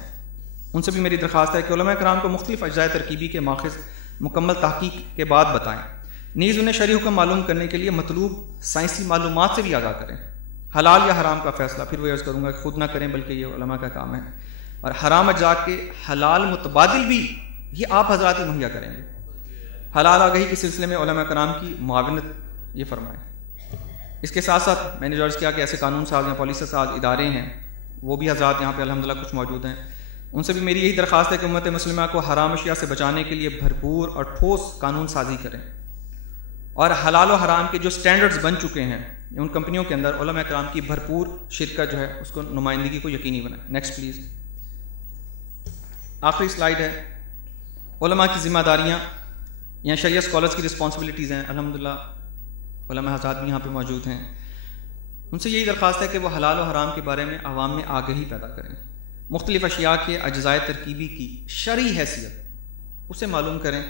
ان سے بھی میری درخواست ہے کہ علماء کرام کو مختلف اجزاء ترکیبی کے ماخذ مکمل تحقیق کے بعد بتائیں، نیز انہیں شرعی حکم معلوم کرنے کے لیے مطلوب سائنسی معلومات سے بھی آگاہ کریں۔ حلال یا حرام کا فیصلہ پھر وہ عرض کروں گا کہ خود نہ کریں، بلکہ یہ علماء کا کام ہے، اور حرام اجزاء کے حلال متبادل بھی یہ آپ حضرات ہی مہیا کریں گے۔ حلال آگہی کے سلسلے میں علماء کرام کی معاونت یہ فرمائیں۔ اس کے ساتھ ساتھ میں نے جو عرض کیا کہ ایسے قانون ساز یا پالیسی ساز ادارے ہیں، وہ بھی حضرات یہاں پہ الحمدللہ کچھ موجود ہیں، ان سے بھی میری یہی درخواست ہے کہ امت مسلمہ کو حرام اشیاء سے بچانے کے لیے بھرپور اور ٹھوس قانون سازی کریں، اور حلال و حرام کے جو سٹینڈرڈز بن چکے ہیں ان کمپنیوں کے اندر علماء کرام کی بھرپور شرکت جو ہے اس کو نمائندگی کو یقینی بنائیں۔ Next please. آخری سلائیڈ ہے علماء کی ذمہ داریاں یا شریعہ اسکالرز کی رسپانسبلٹیز ہیں۔ الحمدللہ علماء حضرات بھی یہاں پہ موجود ہیں، ان سے یہی درخواست ہے کہ وہ حلال و حرام کے بارے میں عوام میں آگہی پیدا کریں، مختلف اشیاء کے اجزاء ترکیبی کی شرعی حیثیت اسے معلوم کریں،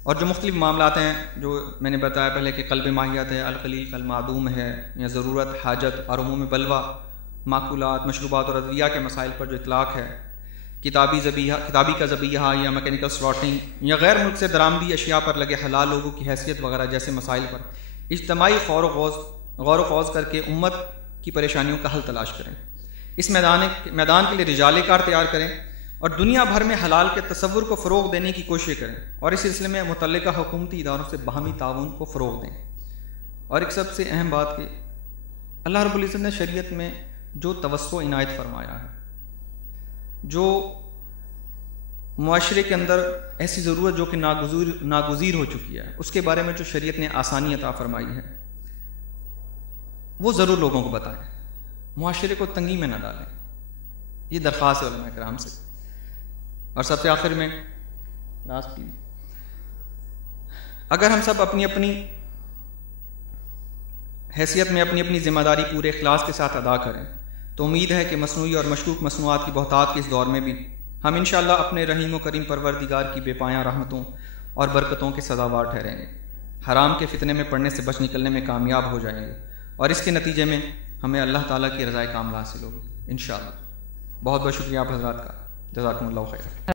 اور جو مختلف معاملات ہیں جو میں نے بتایا پہلے کہ قلب ماہیت ہے، القلیل کالمعدوم ہے، یا ضرورت، حاجت اور عموم بلوہ، ماکولات، مشروبات اور ادویہ کے مسائل پر جو اطلاق ہے، کتابی کا ذبیحہ یا میکینیکل سلاٹنگ یا غیر ملک سے درآمدی اشیاء پر لگے حلال لوگوں کی حیثیت وغیرہ جیسے مسائل پر اجتماعی غور و خوض کر کے امت کی پریشانیوں کا حل تلاش کریں، اس میدان کے لیے رجال کار تیار کریں، اور دنیا بھر میں حلال کے تصور کو فروغ دینے کی کوشش کریں، اور اس سلسلے میں متعلقہ حکومتی اداروں سے باہمی تعاون کو فروغ دیں۔ اور ایک سب سے اہم بات کہ اللہ رب العزت نے شریعت میں جو توسع عنایت فرمایا ہے، جو معاشرے کے اندر ایسی ضرورت جو کہ ناگزیر ہو چکی ہے، اس کے بارے میں جو شریعت نے آسانی عطا فرمائی ہے، وہ ضرور لوگوں کو بتائیں، معاشرے کو تنگی میں نہ ڈالیں۔ یہ درخواست ہے علماء کرام سے۔ اور سب سے آخر میں لاسٹ پلیز، اگر ہم سب اپنی اپنی حیثیت میں اپنی اپنی ذمہ داری پورے اخلاص کے ساتھ ادا کریں تو امید ہے کہ مصنوعی اور مشکوک مصنوعات کی بہتات کے اس دور میں بھی ہم انشاءاللہ اپنے رحیم و کریم پروردگار کی بے پایاں رحمتوں اور برکتوں کے سزاوار ٹھہریں گے، حرام کے فتنے میں پڑنے سے بچ نکلنے میں کامیاب ہو جائیں گے، اور اس کے نتیجے میں ہمیں اللہ تعالیٰ کی رضائے کاملہ حاصل ہوگی انشاءاللہ۔ بہت بہت شکریہ آپ حضرات کا، جزاکم اللہ خیر۔